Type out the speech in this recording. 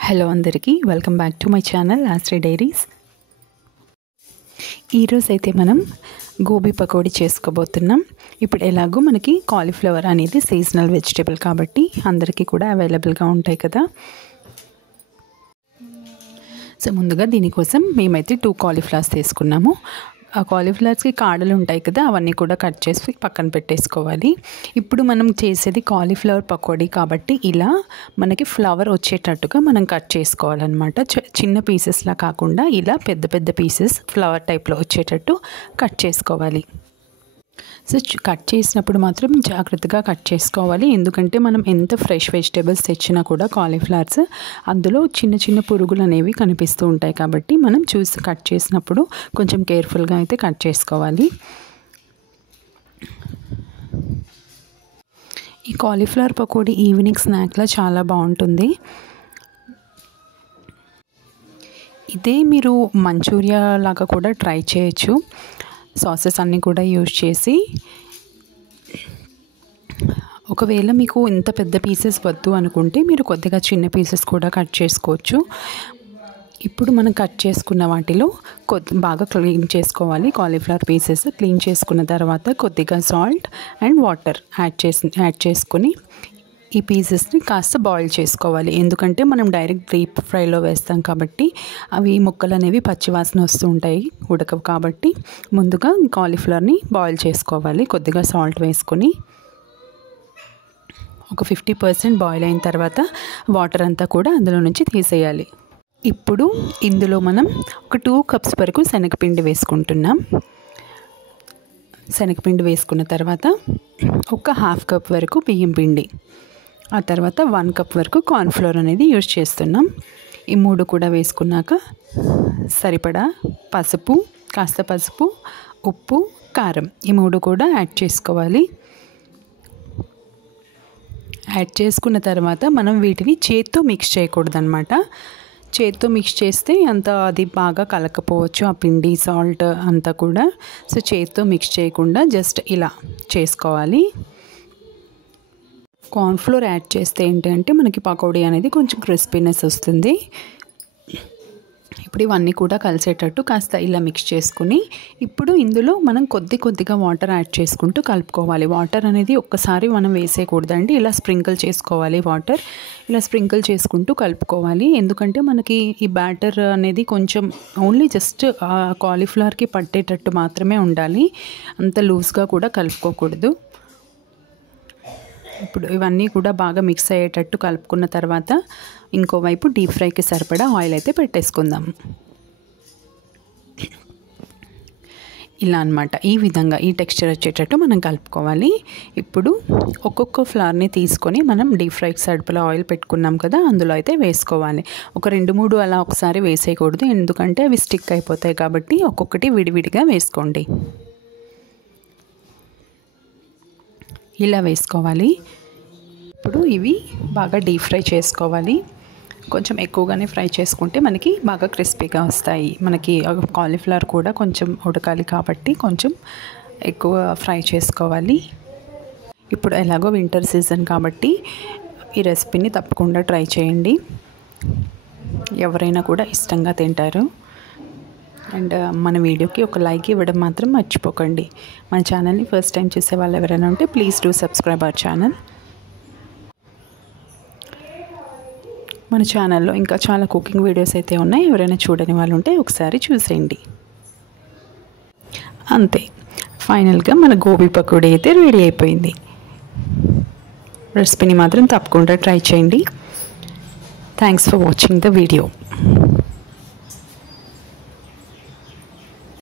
Hello అందరికీ welcome back to my channel ఆస్ట్రీ diaries. ఈరోజు అయితే మనం గోబీ పకోడీ చేసుకోబోతున్నాం. ఇప్పుడు ఎలాగో మనకి కాలీఫ్లవర్ అనేది సీజనల్ వెజిటేబుల్ కాబట్టి అందరికీ కూడా అవైలబుల్గా ఉంటాయి కదా. సో ముందుగా దీనికోసం మేమైతే 2 కాలీఫ్లవర్స్ తీసుకున్నాము. ఆ కాలీఫ్లవర్స్కి కాడలు ఉంటాయి కదా, అవన్నీ కూడా కట్ చేసి పక్కన పెట్టేసుకోవాలి. ఇప్పుడు మనం చేసేది కాలీఫ్లవర్ పకోడీ కాబట్టి ఇలా మనకి ఫ్లవర్ వచ్చేటట్టుగా మనం కట్ చేసుకోవాలన్నమాట. చిన్న పీసెస్లా కాకుండా ఇలా పెద్ద పెద్ద పీసెస్ ఫ్లవర్ టైప్లో వచ్చేటట్టు కట్ చేసుకోవాలి. సో కట్ చేసినప్పుడు మాత్రం జాగ్రత్తగా కట్ చేసుకోవాలి, ఎందుకంటే మనం ఎంత ఫ్రెష్ వెజిటేబుల్స్ తెచ్చినా కూడా కాలీఫ్లవర్స్ అందులో చిన్న చిన్న పురుగులు అనేవి కనిపిస్తూ ఉంటాయి కాబట్టి మనం చూసి కట్ చేసినప్పుడు కొంచెం కేర్ఫుల్గా అయితే కట్ చేసుకోవాలి. ఈ కాలీఫ్లవర్ పకోడీ ఈవినింగ్ స్నాక్లా చాలా బాగుంటుంది. ఇదే మీరు మంచూరియా లాగా కూడా ట్రై చేయొచ్చు. సాసెస్ అన్నీ కూడా యూజ్ చేసి, ఒకవేళ మీకు ఇంత పెద్ద పీసెస్ వద్దు అనుకుంటే మీరు కొద్దిగా చిన్న పీసెస్ కూడా కట్ చేసుకోవచ్చు. ఇప్పుడు మనం కట్ చేసుకున్న వాటిలో బాగా క్లీన్ చేసుకోవాలి. కాలీఫ్లవర్ పీసెస్ క్లీన్ చేసుకున్న తర్వాత కొద్దిగా సాల్ట్ అండ్ వాటర్ యాడ్ చేసుకొని ఈ పీసెస్ని కాస్త బాయిల్ చేసుకోవాలి. ఎందుకంటే మనం డైరెక్ట్ డీప్ ఫ్రైలో వేస్తాం కాబట్టి అవి ముక్కలు అనేవి పచ్చివాసన వస్తూ ఉంటాయి, ఉడకవు. కాబట్టి ముందుగా కాలీఫ్లవర్ని బాయిల్ చేసుకోవాలి. కొద్దిగా సాల్ట్ వేసుకొని ఒక 50% బాయిల్ అయిన తర్వాత వాటర్ అంతా కూడా అందులో నుంచి తీసేయాలి. ఇప్పుడు ఇందులో మనం ఒక 2 కప్స్ వరకు శనగపిండి వేసుకుంటున్నాం. శనగపిండి వేసుకున్న తర్వాత ఒక 1/2 కప్ వరకు బియ్యం పిండి, ఆ తర్వాత 1 కప్ వరకు కార్న్ఫ్లోర్ అనేది యూజ్ చేస్తున్నాం. ఈ 3 కూడా వేసుకున్నాక సరిపడా పసుపు, కాస్త పసుపు, ఉప్పు, కారం ఈ 3 కూడా యాడ్ చేసుకోవాలి. యాడ్ చేసుకున్న తర్వాత మనం వీటిని చేత్తో మిక్స్ చేయకూడదన్నమాట. చేత్తో మిక్స్ చేస్తే అది బాగా కలకపోవచ్చు, ఆ పిండి సాల్ట్ అంతా కూడా. సో చేత్తో మిక్స్ చేయకుండా జస్ట్ ఇలా చేసుకోవాలి. కార్న్ఫ్లోర్ యాడ్ చేస్తే ఏంటంటే మనకి పకోడీ అనేది కొంచెం క్రిస్పీనెస్ వస్తుంది. ఇప్పుడు ఇవన్నీ కూడా కలిసేటట్టు కాస్త ఇలా మిక్స్ చేసుకుని ఇప్పుడు ఇందులో మనం కొద్దిగా వాటర్ యాడ్ చేసుకుంటూ కలుపుకోవాలి. వాటర్ అనేది ఒక్కసారి మనం వేసేయకూడదండి, ఇలా స్ప్రింకిల్ చేసుకోవాలి. వాటర్ ఇలా స్ప్రింకిల్ చేసుకుంటూ కలుపుకోవాలి. ఎందుకంటే మనకి ఈ బ్యాటర్ అనేది కొంచెం ఓన్లీ జస్ట్ కాలీఫ్లవర్కి పట్టేటట్టు మాత్రమే ఉండాలి, అంత లూజ్గా కూడా కలుపుకోకూడదు. ఇప్పుడు ఇవన్నీ కూడా బాగా మిక్స్ అయ్యేటట్టు కలుపుకున్న తర్వాత ఇంకోవైపు డీప్ ఫ్రైకి సరిపడా ఆయిల్ అయితే పెట్టేసుకుందాం. ఇలా అన్నమాట, ఈ విధంగా ఈ టెక్స్చర్ వచ్చేటట్టు మనం కలుపుకోవాలి. ఇప్పుడు ఒక్కొక్క ఫ్లవర్ని తీసుకొని మనం డీప్ ఫ్రైకి సరిపడా ఆయిల్ పెట్టుకున్నాం కదా, అందులో అయితే వేసుకోవాలి. ఒక 2-3 అలా ఒకసారి వేసేయకూడదు, ఎందుకంటే అవి స్టిక్ అయిపోతాయి కాబట్టి ఒక్కొక్కటి విడివిడిగా వేసుకోండి. ఇలా వేసుకోవాలి. ఇప్పుడు ఇవి బాగా డీప్ ఫ్రై చేసుకోవాలి. కొంచెం ఎక్కువగానే ఫ్రై చేసుకుంటే మనకి బాగా క్రిస్పీగా వస్తాయి. మనకి కాలీఫ్లవర్ కూడా కొంచెం ఉడకాలి కాబట్టి కొంచెం ఎక్కువ ఫ్రై చేసుకోవాలి. ఇప్పుడు ఎలాగో వింటర్ సీజన్ కాబట్టి ఈ రెసిపీని తప్పకుండా ట్రై చేయండి, ఎవరైనా కూడా ఇష్టంగా తింటారు. అండ్ మన వీడియోకి ఒక లైక్ ఇవ్వడం మాత్రం మర్చిపోకండి. మన ఛానల్ని ఫస్ట్ టైం చూసే వాళ్ళు ఎవరైనా ఉంటే please do subscribe our channel. మన ఛానల్లో ఇంకా చాలా కుకింగ్ వీడియోస్ అయితే ఉన్నాయి, ఎవరైనా చూడని వాళ్ళు ఉంటే ఒకసారి చూసేయండి. అంతే, ఫైనల్గా మన గోబీ పకోడీ అయితే రెడీ అయిపోయింది. రెసిపీని మాత్రం తప్పకుండా ట్రై చేయండి. Thanks for watching the video.